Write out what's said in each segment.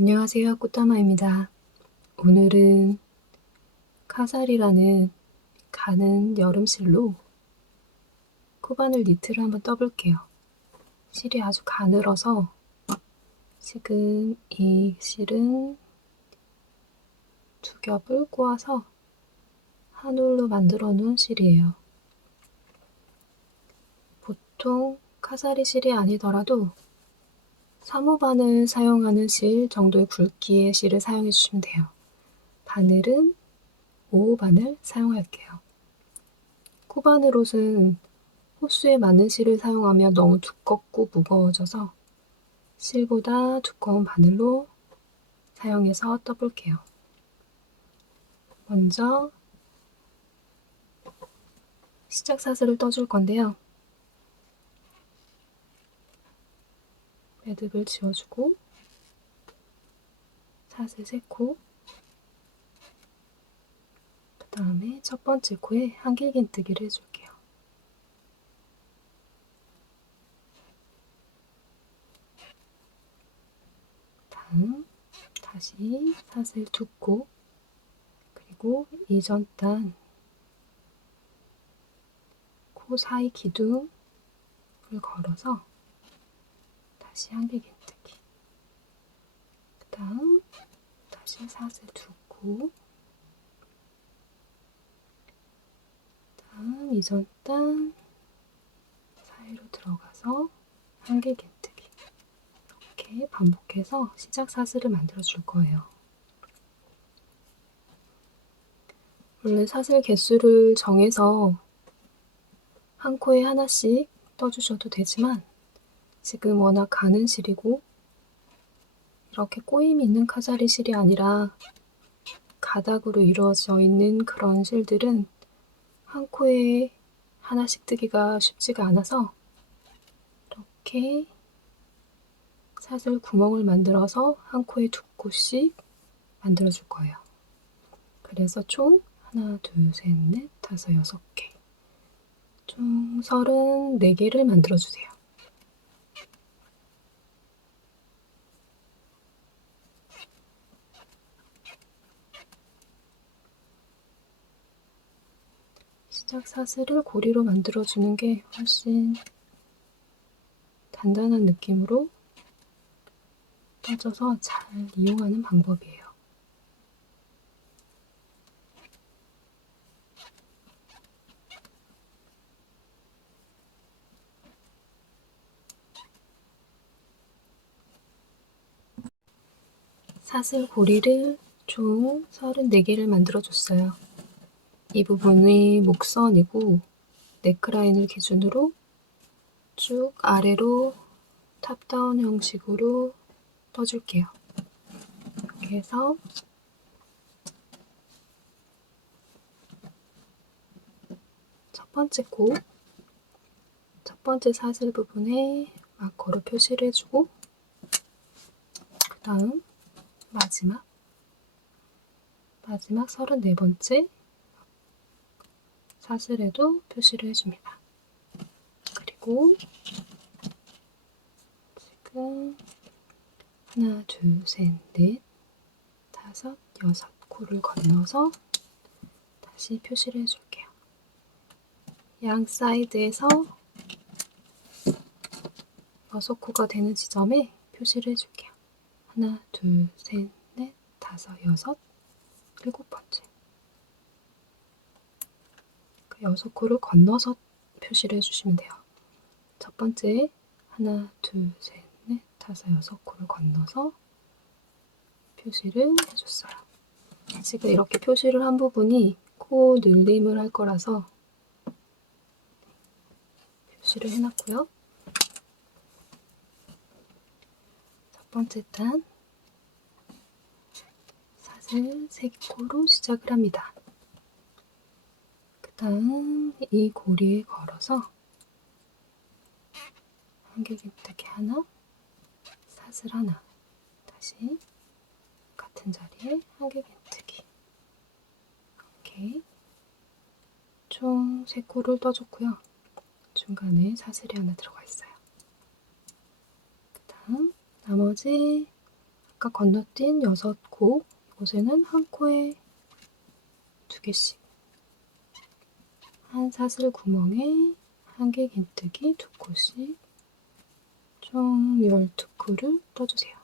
안녕하세요. 꽃다마입니다. 오늘은 카살이라는 가는 여름실로 코바늘 니트를 한번 떠볼게요. 실이 아주 가늘어서 지금 이 실은 두 겹을 꼬아서 한 올로 만들어 놓은 실이에요. 보통 카사리 실이 아니더라도 3호 바늘 사용하는 실 정도의 굵기의 실을 사용해 주시면 돼요. 바늘은 5호 바늘 사용할게요. 코바늘 옷은 호수에 맞는 실을 사용하면 너무 두껍고 무거워져서 실보다 두꺼운 바늘로 사용해서 떠볼게요. 먼저 시작 사슬을 떠줄 건데요. 매듭을 지어주고 사슬 3코, 그 다음에 첫 번째 코에 한길긴뜨기를 해줄게요. 다음 다시 사슬 2코, 그리고 이전 단 코 사이 기둥을 걸어서 다시 한길긴뜨기, 그 다음 다시 사슬 2코, 다음 이전 단 사이로 들어가서 한길긴뜨기, 이렇게 반복해서 시작 사슬을 만들어 줄 거예요. 원래 사슬 개수를 정해서 한 코에 하나씩 떠주셔도 되지만 지금 워낙 가는 실이고 이렇게 꼬임이 있는 카자리 실이 아니라 가닥으로 이루어져 있는 그런 실들은 한 코에 하나씩 뜨기가 쉽지가 않아서 이렇게 사슬 구멍을 만들어서 한 코에 2코씩 만들어 줄 거예요. 그래서 총 하나, 둘, 셋, 넷, 다섯, 6개, 총 34개를 만들어 주세요. 시작 사슬을 고리로 만들어 주는 게 훨씬 단단한 느낌으로 떠져서 잘 이용하는 방법이에요. 사슬 고리를 총 34개를 만들어 줬어요. 이 부분이 목선이고 네크라인을 기준으로 쭉 아래로 탑다운 형식으로 떠줄게요. 이렇게 해서 첫 번째 코, 첫 번째 사슬 부분에 마커로 표시를 해주고, 그 다음 마지막 34번째 사슬에도 표시를 해줍니다. 그리고 지금 하나, 둘, 셋, 넷, 다섯, 6코를 건너서 다시 표시를 해줄게요. 양 사이드에서 6코가 되는 지점에 표시를 해줄게요. 하나, 둘, 셋, 넷, 다섯, 6, 7번째. 그 6코를 건너서 표시를 해주시면 돼요. 첫 번째 하나, 둘, 셋, 넷, 다섯, 6코를 건너서 표시를 해줬어요. 지금 이렇게 표시를 한 부분이 코 늘림을 할 거라서 표시를 해놨고요. 첫 번째 단 사슬 3코로 시작을 합니다. 그 다음 이 고리에 걸어서 한길긴뜨기 하나, 사슬 하나, 다시 같은 자리에 한길긴뜨기, 이렇게 총 3코를 떠줬고요. 중간에 사슬이 하나 들어가 있어요. 그 다음 나머지 아까 건너뛴 6코, 이곳에는 한 코에 2개씩, 한 사슬 구멍에 한개 긴뜨기 2코씩, 총 12코를 떠주세요.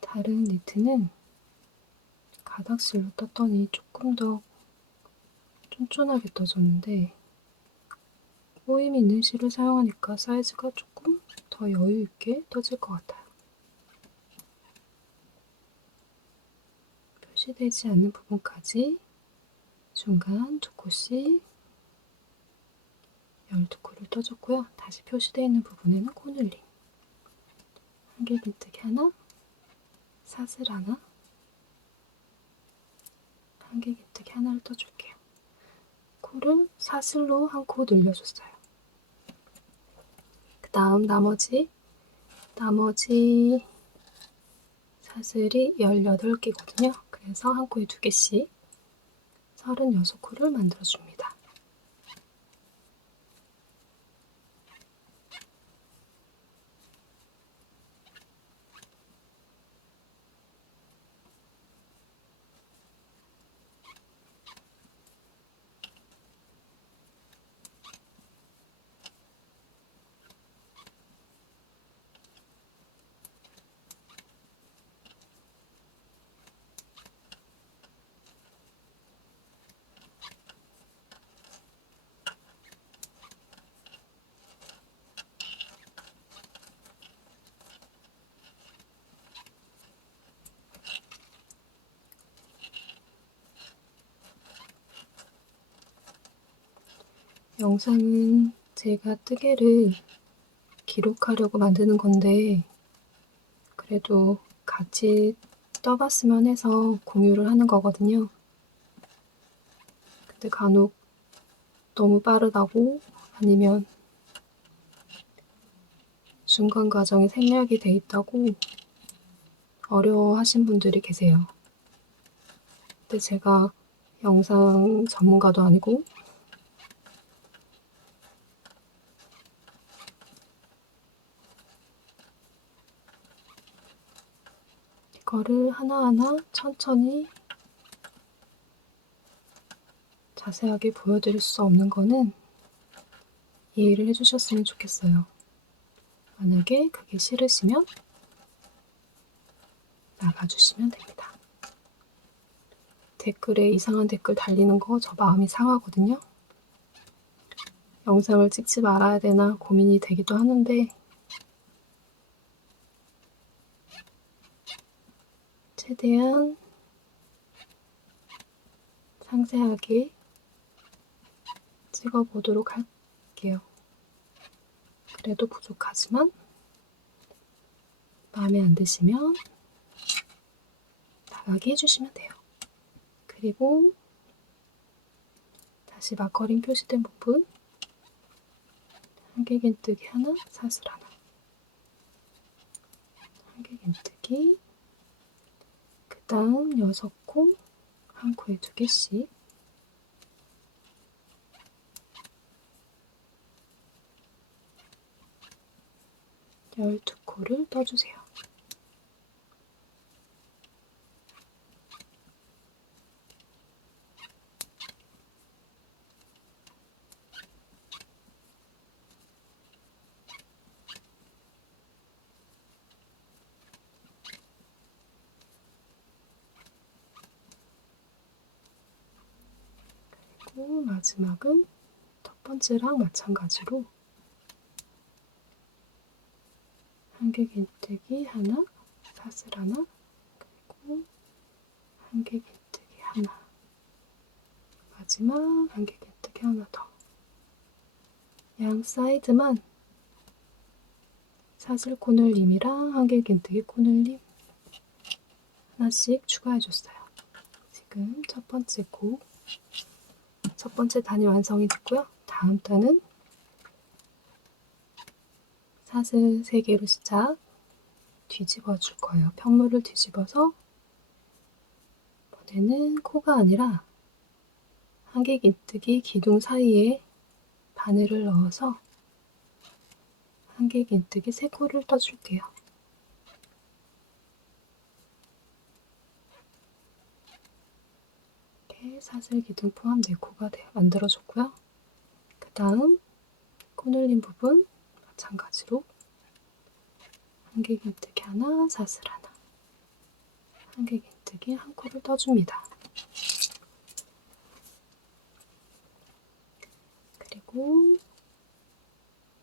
다른 니트는 가닥실로 떴더니 조금 더 쫀쫀하게 떠졌는데 꼬임 있는 실을 사용하니까 사이즈가 조금 더 여유 있게 떠질 것 같아요. 표시되지 않는 부분까지 중간 2코씩 12코를 떠줬고요. 다시 표시되어 있는 부분에는 코늘림, 한개 긴뜨기 하나, 사슬 하나, 한개 긴뜨기 하나를 떠줄게요. 코를 사슬로 한 코 늘려줬어요. 그 다음 나머지 사슬이 18개거든요. 그래서 한 코에 2개씩 36코를 만들어줍니다. 영상은 제가 뜨개를 기록하려고 만드는 건데 그래도 같이 떠봤으면 해서 공유를 하는 거거든요. 근데 간혹 너무 빠르다고 아니면 중간 과정에 생략이 돼 있다고 어려워하신 분들이 계세요. 근데 제가 영상 전문가도 아니고 이거를 하나하나 천천히 자세하게 보여드릴 수 없는 거는 이해를 해주셨으면 좋겠어요. 만약에 그게 싫으시면 나가주시면 됩니다. 댓글에 이상한 댓글 달리는 거 저 마음이 상하거든요. 영상을 찍지 말아야 되나 고민이 되기도 하는데 최대한 상세하게 찍어보도록 할게요. 그래도 부족하지만 마음에 안 드시면 나가게 해주시면 돼요. 그리고 다시 마커링 표시된 부분 한개 긴뜨기 하나, 사슬 하나, 한개 긴뜨기, 그 다음 6코, 한 코에 2개씩, 열두 코를 떠주세요. 그리고 마지막은 첫 번째랑 마찬가지로 한개 긴뜨기 하나, 사슬 하나, 그리고 한개 긴뜨기 하나, 마지막 한개 긴뜨기 하나 더. 양 사이드만 사슬 코늘림이랑 한개 긴뜨기 코늘림 하나씩 추가해줬어요. 지금 첫 번째 단이 완성이 됐고요. 다음 단은 사슬 3개로 시작, 뒤집어 줄 거예요. 편물을 뒤집어서 이번에는 코가 아니라 한길긴뜨기 기둥 사이에 바늘을 넣어서 한길긴뜨기 3코를 떠줄게요. 이렇게 사슬기둥 포함 4코가 만들어줬고요. 그 다음 코늘린 부분 마찬가지로 한길긴뜨기 하나, 사슬 하나, 한길긴뜨기 1코를 떠줍니다. 그리고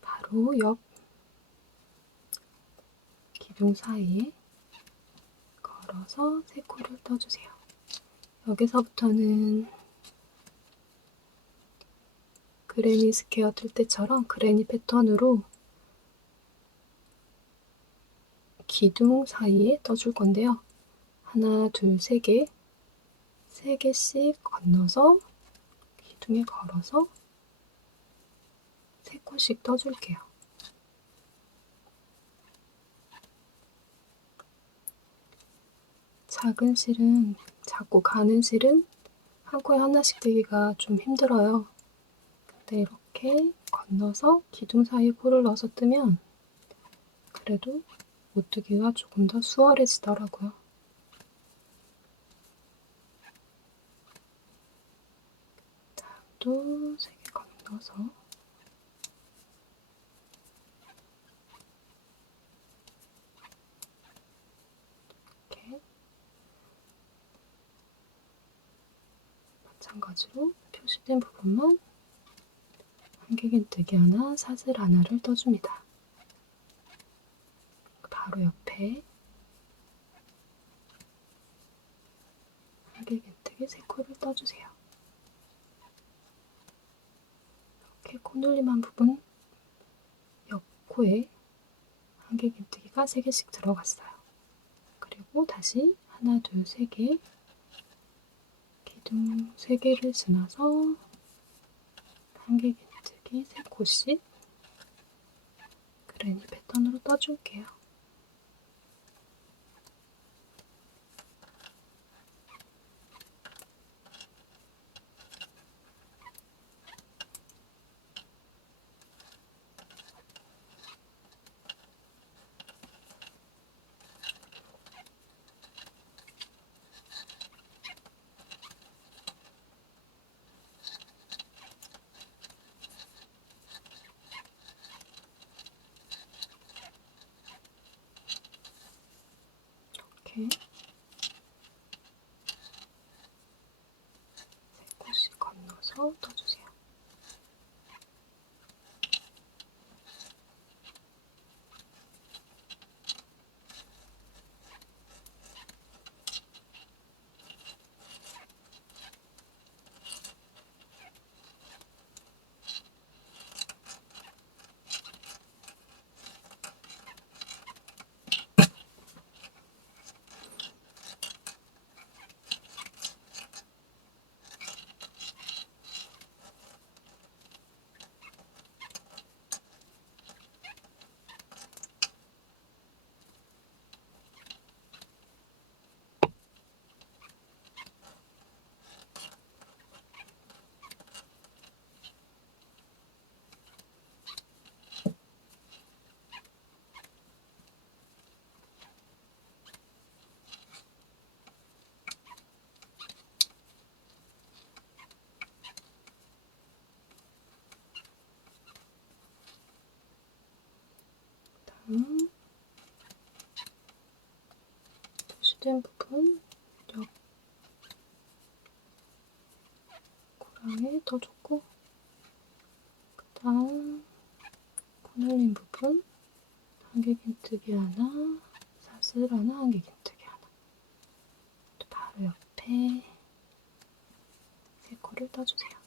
바로 옆 기둥 사이에 걸어서 3코를 떠주세요. 여기서부터는 그레니 스퀘어 뜰 때처럼 그레니 패턴으로 기둥 사이에 떠줄 건데요. 하나, 둘, 3개, 3개씩 건너서 기둥에 걸어서 3코씩 떠줄게요. 작은 실은, 작고 가는 실은 한 코에 하나씩 뜨기가 좀 힘들어요. 근데 이렇게 건너서 기둥 사이에 코를 넣어서 뜨면 그래도 못 뜨기가 조금 더 수월해지더라고요. 다음도 3개 건너서 이렇게 마찬가지로 표시된 부분만 한길긴뜨기 하나, 사슬 하나를 떠줍니다. 바로 옆에 한길긴뜨기 3코를 떠주세요. 이렇게 코늘림한 부분 옆 코에 한길긴뜨기가 3개씩 들어갔어요. 그리고 다시 하나, 둘, 3개 기둥 3개를 지나서 한길긴뜨기 3코씩 그레니 패턴으로 떠줄게요. 이렇게 3코씩 건너서 떠주세요. 다음 표시된 부분 옆 고랑에 떠줬고 그 다음 코늘린 부분 한길긴뜨기 하나, 사슬 하나, 한길긴뜨기 하나 또 바로 옆에 3코를 떠주세요.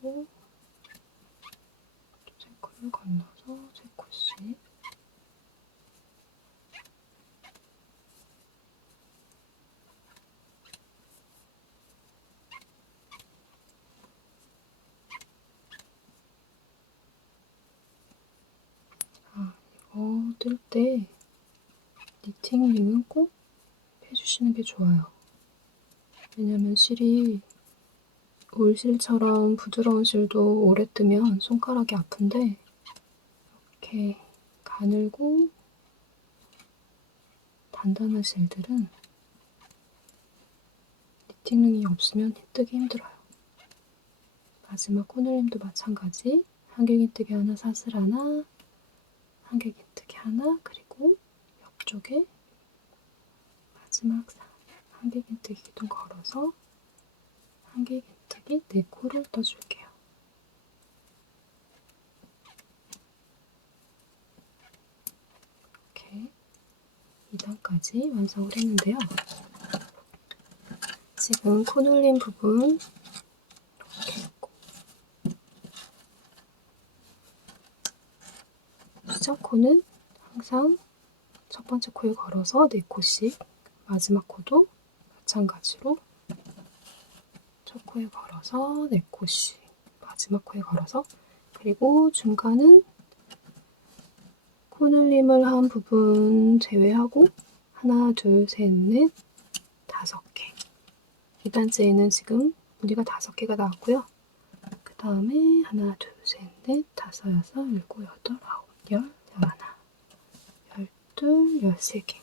그리고 3코를 건너서 뜰 때 니팅 링은 꼭 해주시는 게 좋아요. 왜냐면 실이 울실처럼 부드러운 실도 오래 뜨면 손가락이 아픈데 이렇게 가늘고 단단한 실들은 니팅링이 없으면 뜨기 힘들어요. 마지막 코늘림도 마찬가지. 한길긴뜨기 하나, 사슬 하나, 한길긴뜨기 하나, 그리고 옆쪽에 마지막 한길긴뜨기 기둥 걸어서 한길긴뜨기 4코를 떠줄게요. 이렇게 2단까지 완성을 했는데요. 지금 코눌림 부분 이렇게 했고 수작코는 항상 첫 번째 코에 걸어서 4코씩, 마지막 코도 마찬가지로 첫 코에 걸어서 4코씩, 마지막 코에 걸어서, 그리고 중간은 코눌림을 한 부분 제외하고 하나, 둘, 셋, 넷, 5개. 2단째에는 지금 무늬가 5개가 나왔고요. 그 다음에 하나, 둘, 셋, 넷, 5, 6, 7, 8, 9, 10, 11, 12, 13개.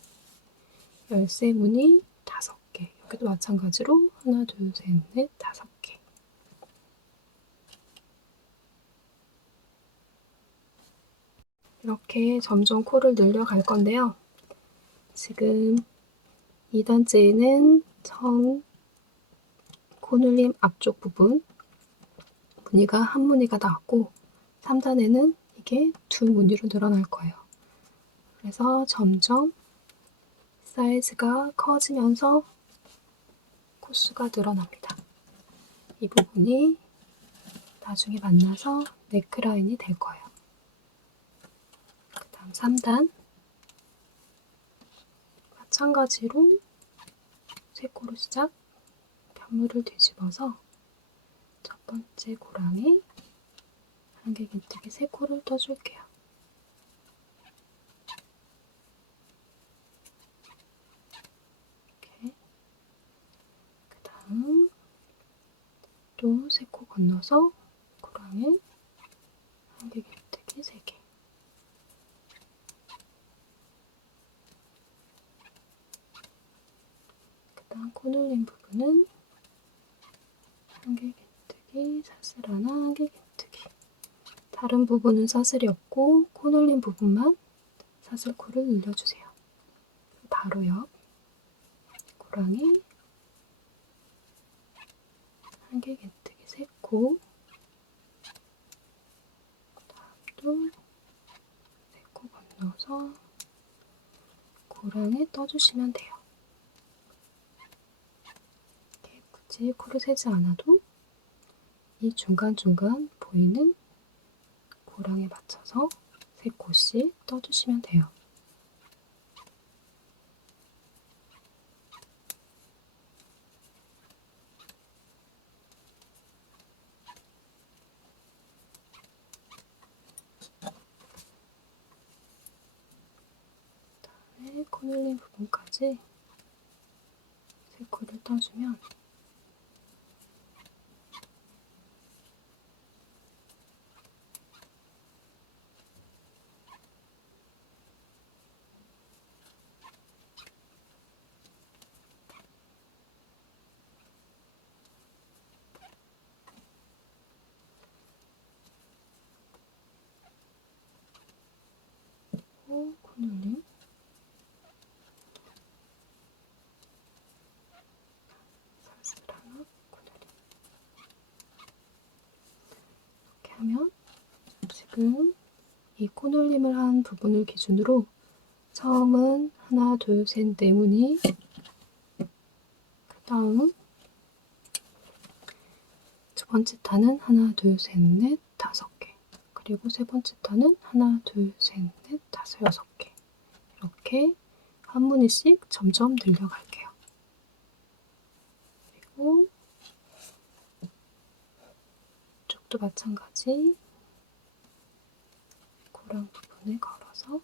13무늬 5개. 여기도 마찬가지로 하나, 둘, 셋, 넷, 5개. 이렇게 점점 코를 늘려갈 건데요. 지금 2단째에는 처음 코눌림 앞쪽 부분 무늬가 한 무늬가 나왔고 3단에는 이게 2무늬로 늘어날 거예요. 그래서 점점 사이즈가 커지면서 코수가 늘어납니다. 이 부분이 나중에 만나서 네크라인이 될 거예요. 그 다음 3단 마찬가지로 3코로 시작, 편물을 뒤집어서 첫 번째 고랑에 한길긴뜨기 3코를 떠줄게요. 이렇게. 그 다음 또 3코 건너서 고랑에 한길긴뜨기 3개. 그 다음 코눌림 부분은 한길긴뜨기, 사슬 하나, 한길긴뜨기. 다른 부분은 사슬이 없고 코눌림 부분만 사슬코를 늘려주세요. 바로 옆 고랑에 한길긴뜨기 3코, 다음도 3코 건너서 고랑에 떠주시면 돼요. 이렇게 굳이 코를 세지 않아도 이 중간중간 보이는 고랑에 맞춰서 3코씩 떠주시면 돼요. 그다음에 코눌림 부분까지 3코를 떠주면 코눌림, 사슬 하나, 코눌림. 이렇게 하면 지금 이 코눌림을 한 부분을 기준으로 처음은 하나, 둘, 셋, 4무늬, 그 다음 두 번째 탄은 하나, 둘, 셋, 넷, 5개, 그리고 세 번째 탄은 하나, 둘, 셋, 넷, 5, 6개. 이렇게 한 무늬씩 점점 늘려갈게요. 그리고 이쪽도 마찬가지 고랑 부분에 걸어서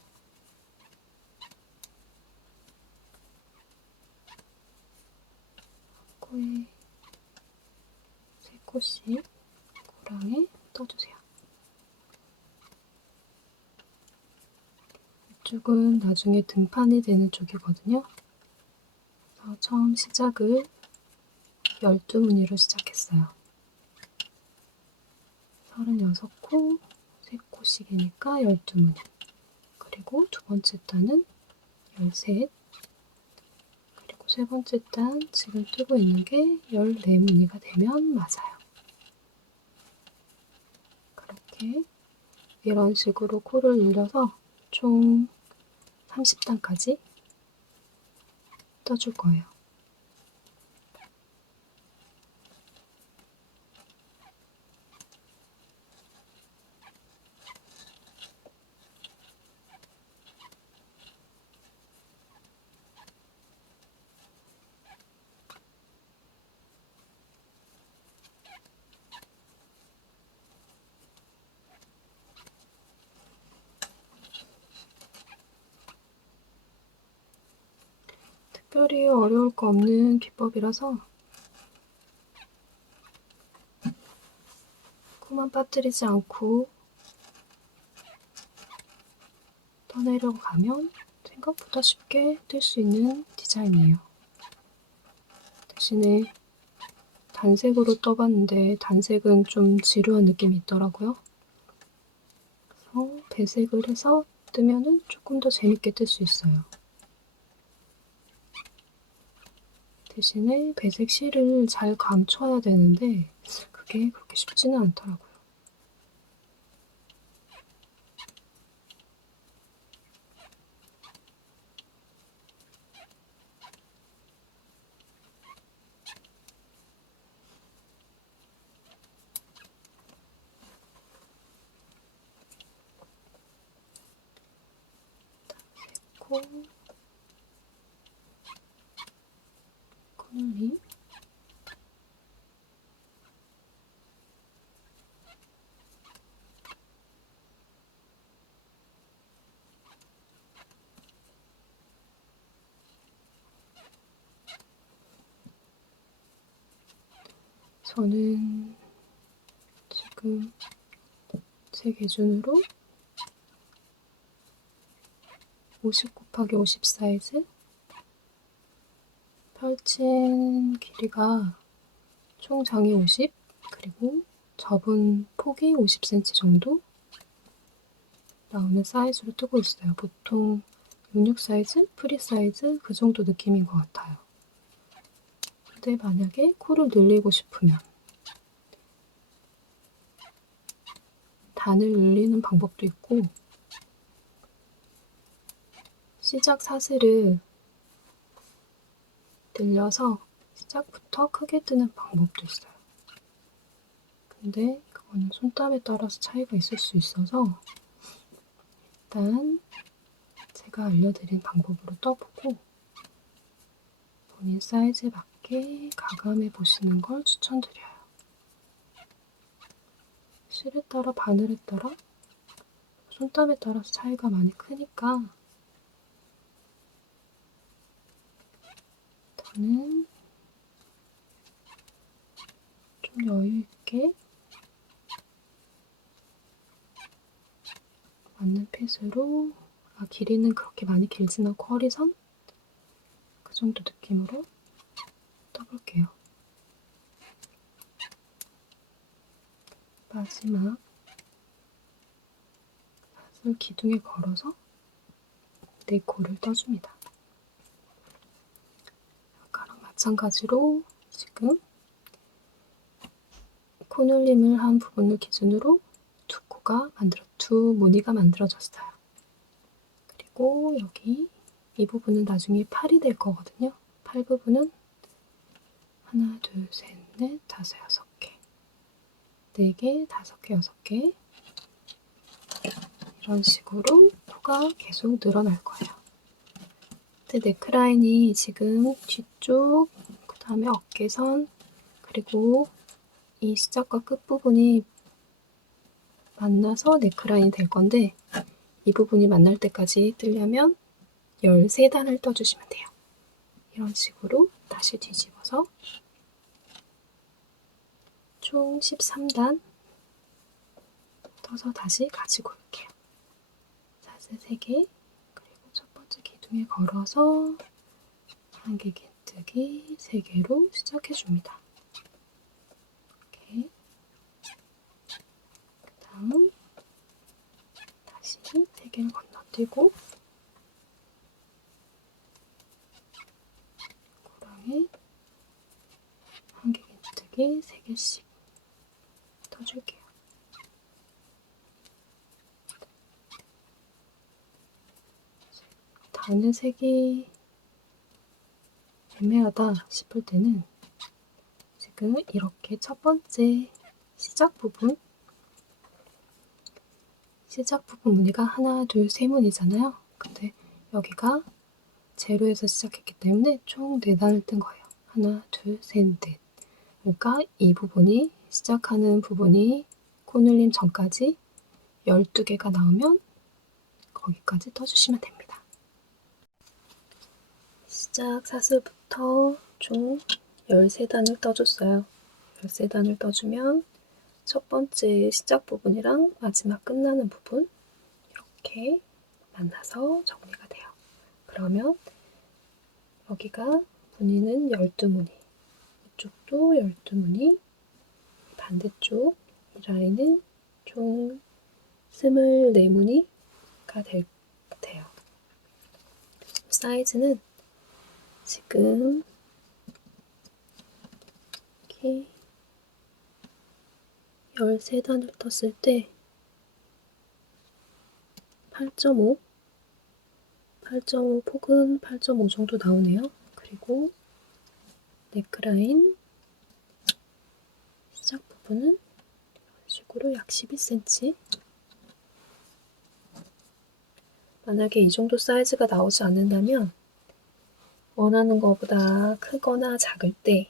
3코씩 고랑에 떠주세요. 이쪽은 나중에 등판이 되는 쪽이거든요. 그래서 처음 시작을 12무늬로 시작했어요. 36코, 3코씩이니까 12무늬. 그리고 두 번째 단은 13, 그리고 세 번째 단 지금 뜨고 있는 게 14무늬가 되면 맞아요. 그렇게 이런 식으로 코를 늘려서 총 30단까지 떠줄 거예요. 특별히 어려울 거 없는 기법이라서 코만 빠뜨리지 않고 떠내려고 가면 생각보다 쉽게 뜰 수 있는 디자인이에요. 대신에 단색으로 떠봤는데 단색은 좀 지루한 느낌이 있더라고요. 그래서 배색을 해서 뜨면은 조금 더 재밌게 뜰 수 있어요. 대신에 배색 실을 잘 감춰야 되는데 그게 그렇게 쉽지는 않더라고요. 코, 코늘림, 저는 지금 제 기준으로 50 곱하기 50 사이즈, 펼친 길이가 총 장이 50, 그리고 접은 폭이 50cm 정도 나오는 사이즈로 뜨고 있어요. 보통 66 사이즈, 프리 사이즈 그 정도 느낌인 것 같아요. 근데 만약에 코를 늘리고 싶으면 단을 늘리는 방법도 있고 시작 사슬을 늘려서 시작부터 크게 뜨는 방법도 있어요. 근데 그거는 손땀에 따라서 차이가 있을 수 있어서 일단 제가 알려드린 방법으로 떠보고 본인 사이즈에 맞게 가감해 보시는 걸 추천드려요. 실에 따라 바늘에 따라 손땀에 따라서 차이가 많이 크니까 저는 좀 여유있게 맞는 핏으로 길이는 그렇게 많이 길진 않고 허리선? 그 정도 느낌으로 떠볼게요. 마지막 사슬 기둥에 걸어서 내 코를 떠줍니다. 아까랑 마찬가지로 지금 코눌림을 한 부분을 기준으로 두 무늬가 만들어졌어요. 그리고 여기 이 부분은 나중에 팔이 될 거거든요. 팔 부분은 하나, 둘, 셋, 넷, 다섯, 여섯 개, 4개, 5개, 6개 이런 식으로 코가 계속 늘어날 거예요. 근데 넥라인이 지금 뒤쪽, 그 다음에 어깨선, 그리고 이 시작과 끝부분이 만나서 넥라인이 될 건데 이 부분이 만날 때까지 뜨려면 13단을 떠주시면 돼요. 이런 식으로 다시 뒤집어서 총 13단 떠서 다시 가지고 올게요. 사슬 3개, 그리고 첫 번째 기둥에 걸어서 한개 긴뜨기 3개로 시작해줍니다. 이렇게. 그 다음 다시 3개를 건너뛰고 고랑에 한개 긴뜨기 3개씩 떠줄게요. 다는 색이 애매하다 싶을 때는 지금 이렇게 첫 번째 시작 부분 무늬가 하나, 둘, 세 무늬잖아요. 근데 여기가 제로에서 시작했기 때문에 총 4단을 뜬 거예요. 하나, 둘, 셋, 넷. 그러니까 이 부분이 시작하는 부분이 코늘림 전까지 12개가 나오면 거기까지 떠주시면 됩니다. 시작 사슬부터 총 13단을 떠줬어요. 13단을 떠주면 첫 번째 시작 부분이랑 마지막 끝나는 부분 이렇게 만나서 정리가 돼요. 그러면 여기가 무늬는 12무늬, 이쪽도 12무늬, 반대쪽 이 라인은 총 24무늬가 돼요. 사이즈는 지금 이렇게 13단을 떴을 때 8.5 폭은 8.5 정도 나오네요. 그리고 넥라인 시작 부분은 이런 식으로 약 12cm. 만약에 이 정도 사이즈가 나오지 않는다면 원하는 것보다 크거나 작을 때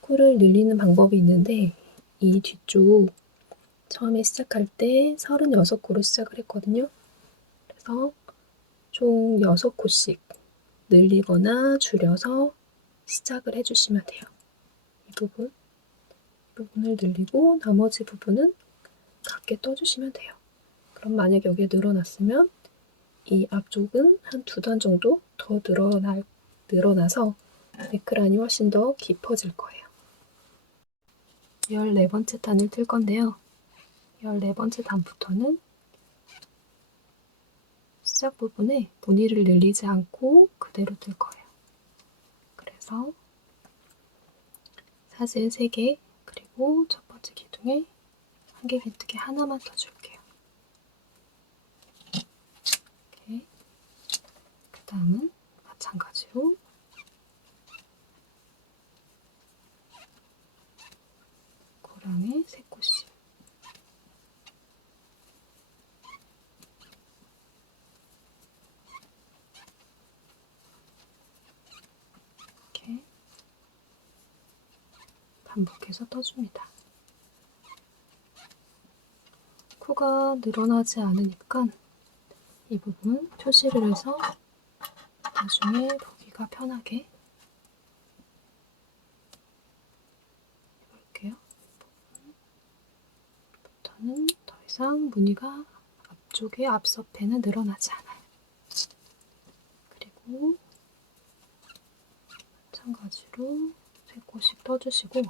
코를 늘리는 방법이 있는데 이 뒤쪽 처음에 시작할 때 36코로 시작을 했거든요. 그래서 총 6코씩 늘리거나 줄여서 시작을 해주시면 돼요. 이 부분을 늘리고 나머지 부분은 같게 떠주시면 돼요. 그럼 만약에 여기에 늘어났으면 이 앞쪽은 한 2단 정도 더 늘어나서 네크라인이 훨씬 더 깊어질 거예요. 14번째 단을 뜰 건데요. 14번째 단부터는 시작 부분에 무늬를 늘리지 않고 그대로 뜰 거예요. 그래서 사슬 3개, 그리고 첫 번째 기둥에 한개 긴뜨기 하나만 떠줄게요. 이렇게. 그 다음은 마찬가지로 고랑에 3코씩. 이렇게 반복해서 떠줍니다. 코가 늘어나지 않으니까 이 부분 표시를 해서 나중에 보기가 편하게 해볼게요. 부분부터는 더 이상 무늬가 앞쪽에 앞서패는 늘어나지 않아요. 그리고 마찬가지로 3코씩 떠주시고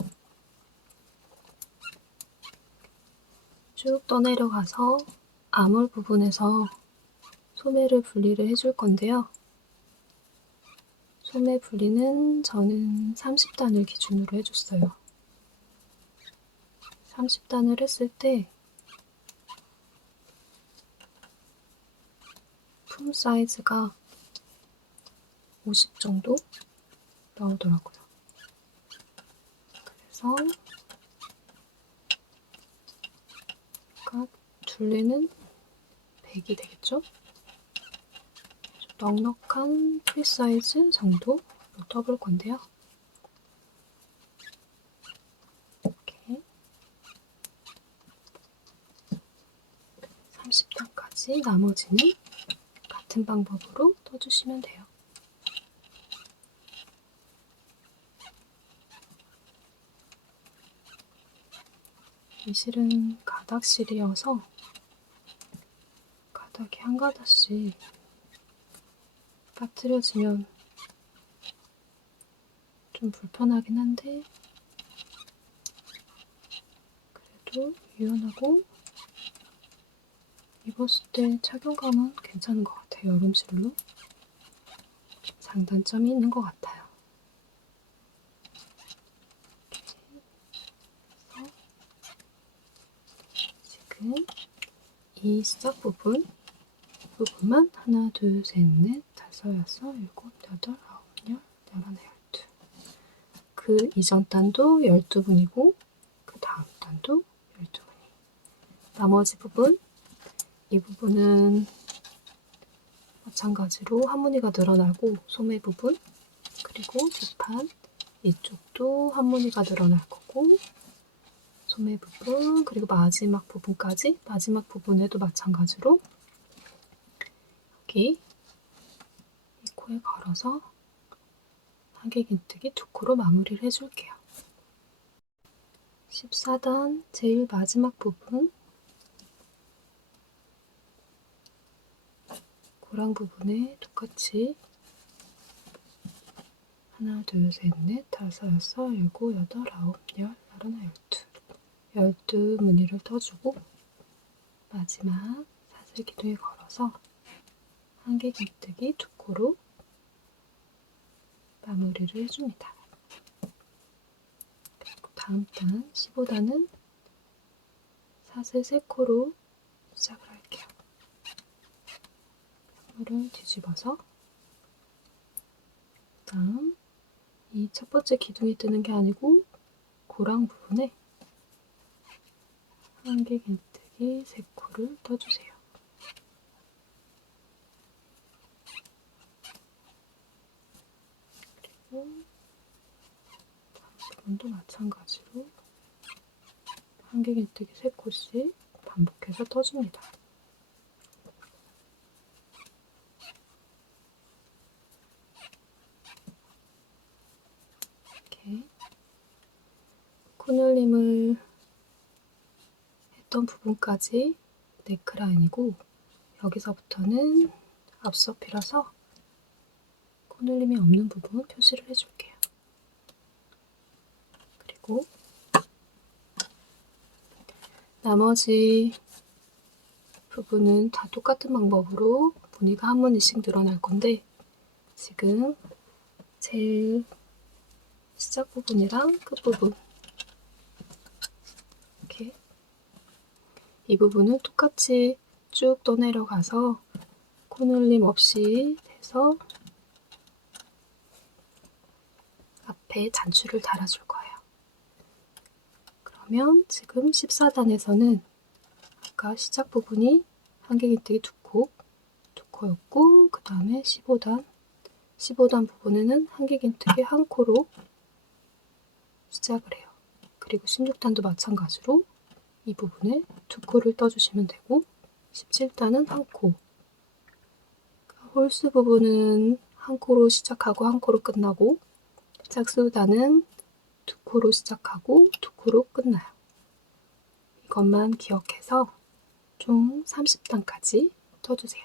쭉 떠내려가서 아몰 부분에서 소매를 분리를 해줄 건데요. 소매 분리는 저는 30단을 기준으로 해줬어요. 30단을 했을 때 품 사이즈가 50 정도 나오더라고요. 그래서 둘레는 100이 되겠죠? 좀 넉넉한 프리 사이즈 정도로 떠볼 건데요. 이렇게 30단까지 나머지는 같은 방법으로 떠주시면 돼요. 이 실은 가닥실이어서 가닥이 한 가닥씩 빠뜨려지면 좀 불편하긴 한데 그래도 유연하고 입었을 때 착용감은 괜찮은 것 같아요. 여름실로 장단점이 있는 것 같아요. 그래서 지금 이 시작 부분만 하나, 둘, 셋, 넷, 다섯, 여섯, 일곱, 여덟, 아홉, 열, 열하나, 열두. 그 이전 단도 12분이고 그 다음 단도 12분이. 나머지 부분, 이 부분은 마찬가지로 한 무늬가 늘어나고 소매 부분, 그리고 뒷판 이쪽도 한 무늬가 늘어날 거고 소매 부분, 그리고 마지막 부분까지, 마지막 부분에도 마찬가지로 여기 이 코에 걸어서 한길긴뜨기 2코로 마무리를 해줄게요. 14단 제일 마지막 부분 고랑 부분에 똑같이 하나, 둘, 셋, 넷, 다섯, 여섯, 일곱, 여덟, 아홉, 열, 열하나, 열두 무늬를 떠주고 마지막 사슬 기둥에 걸어서 한길긴뜨기 2코로 마무리를 해줍니다. 그리고 다음 단 15단은 사슬 3코로 시작을 할게요. 물을 뒤집어서 다음 이 첫 번째 기둥이 뜨는 게 아니고 고랑 부분에 한길긴뜨기 3코를 떠주세요. 그리고 다음 부분도 마찬가지로 한길긴뜨기 3코씩 반복해서 떠줍니다. 이렇게 코늘림을 했던 부분까지 네크라인이고 여기서부터는 앞서피라서 코늘림이 없는 부분 표시를 해줄게요. 그리고 나머지 부분은 다 똑같은 방법으로 무늬가 한 무늬씩 늘어날 건데 지금 제일 시작 부분이랑 끝 부분 이렇게 이 부분은 똑같이 쭉 떠내려가서 코늘림 없이 해서 앞에 단추를 달아줄 거예요. 그러면 지금 14단에서는 아까 시작 부분이 한길긴뜨기 2코였고 그 다음에 15단 부분에는 한길긴뜨기 1코로 시작을 해요. 그리고 16단도 마찬가지로 이 부분에 2코를 떠주시면 되고 17단은 1코 홀수 부분은 1코로 시작하고 1코로 끝나고 짝수단은 2코로 시작하고 2코로 끝나요. 이것만 기억해서 총 30단까지 떠주세요.